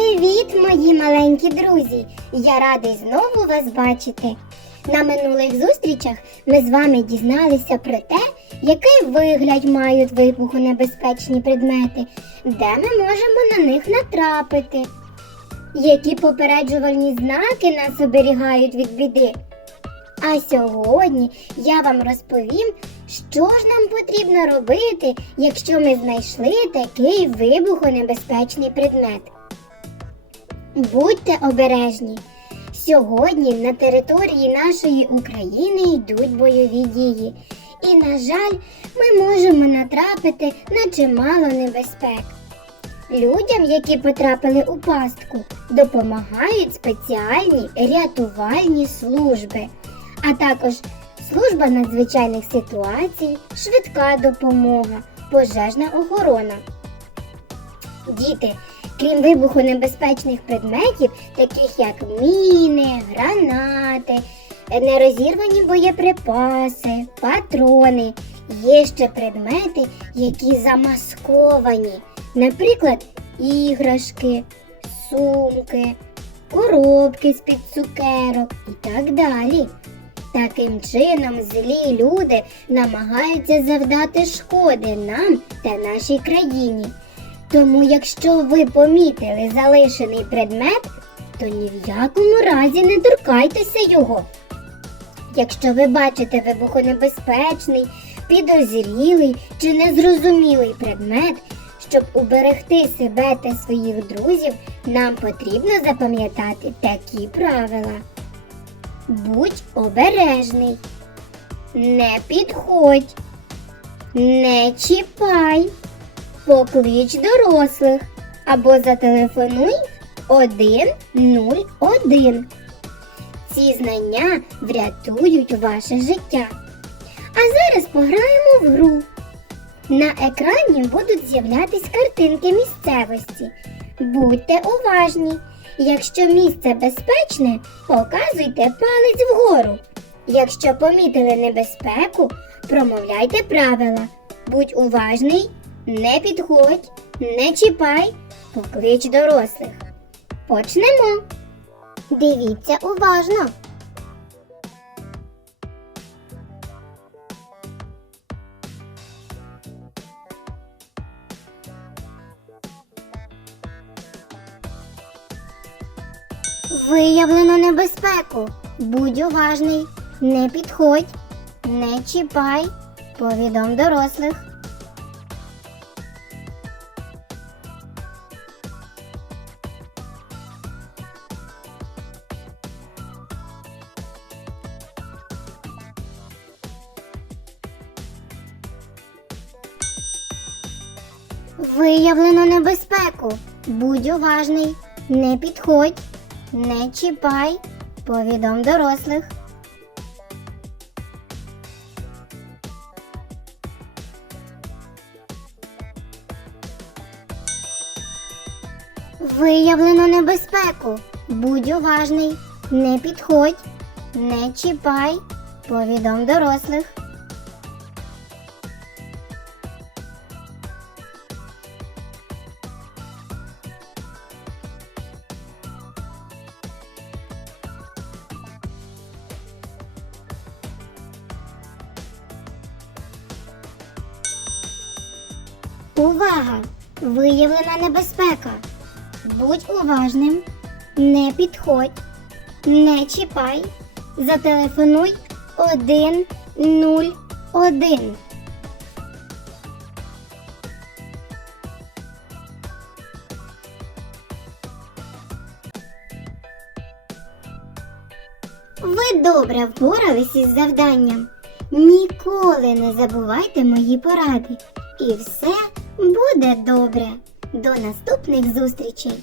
Привіт, мої маленькі друзі! Я радий знову вас бачити. На минулих зустрічах ми з вами дізналися про те, який вигляд мають вибухонебезпечні предмети, де ми можемо на них натрапити, які попереджувальні знаки нас оберігають від біди. А сьогодні я вам розповім, що ж нам потрібно робити, якщо ми знайшли такий вибухонебезпечний предмет. Будьте обережні. Сьогодні на території нашої України йдуть бойові дії. І, на жаль, ми можемо натрапити на чимало небезпек. Людям, які потрапили у пастку, допомагають спеціальні рятувальні служби, а також служба надзвичайних ситуацій, швидка допомога, пожежна охорона. Діти, крім вибухонебезпечних предметів, таких як міни, гранати, нерозірвані боєприпаси, патрони, є ще предмети, які замасковані. Наприклад, іграшки, сумки, коробки з-під цукерок і так далі. Таким чином злі люди намагаються завдати шкоди нам та нашій країні. Тому, якщо ви помітили залишений предмет, то ні в якому разі не торкайтеся його. Якщо ви бачите вибухонебезпечний, підозрілий чи незрозумілий предмет, щоб уберегти себе та своїх друзів, нам потрібно запам'ятати такі правила. Будь обережний, не підходь, не чіпай. Поклич дорослих або зателефонуй 101. Ці знання врятують ваше життя. А зараз пограємо в гру. На екрані будуть з'являтись картинки місцевості. Будьте уважні. Якщо місце безпечне, показуйте палець вгору. Якщо помітили небезпеку, промовляйте правила. Будь уважний, не підходь, не чіпай, поклич дорослих. Почнемо. Дивіться уважно. Виявлено небезпеку. Будь уважний, не підходь, не чіпай, повідом дорослих. Виявлено небезпеку. Будь уважний, не підходь, не чіпай, повідом дорослих. Виявлено небезпеку. Будь уважний, не підходь, не чіпай, повідом дорослих. Увага! Виявлена небезпека. Будь уважним, не підходь, не чіпай, зателефонуй 101. Ви добре впорались із завданням. Ніколи не забувайте мої поради. І все буде добре. До наступних зустрічей!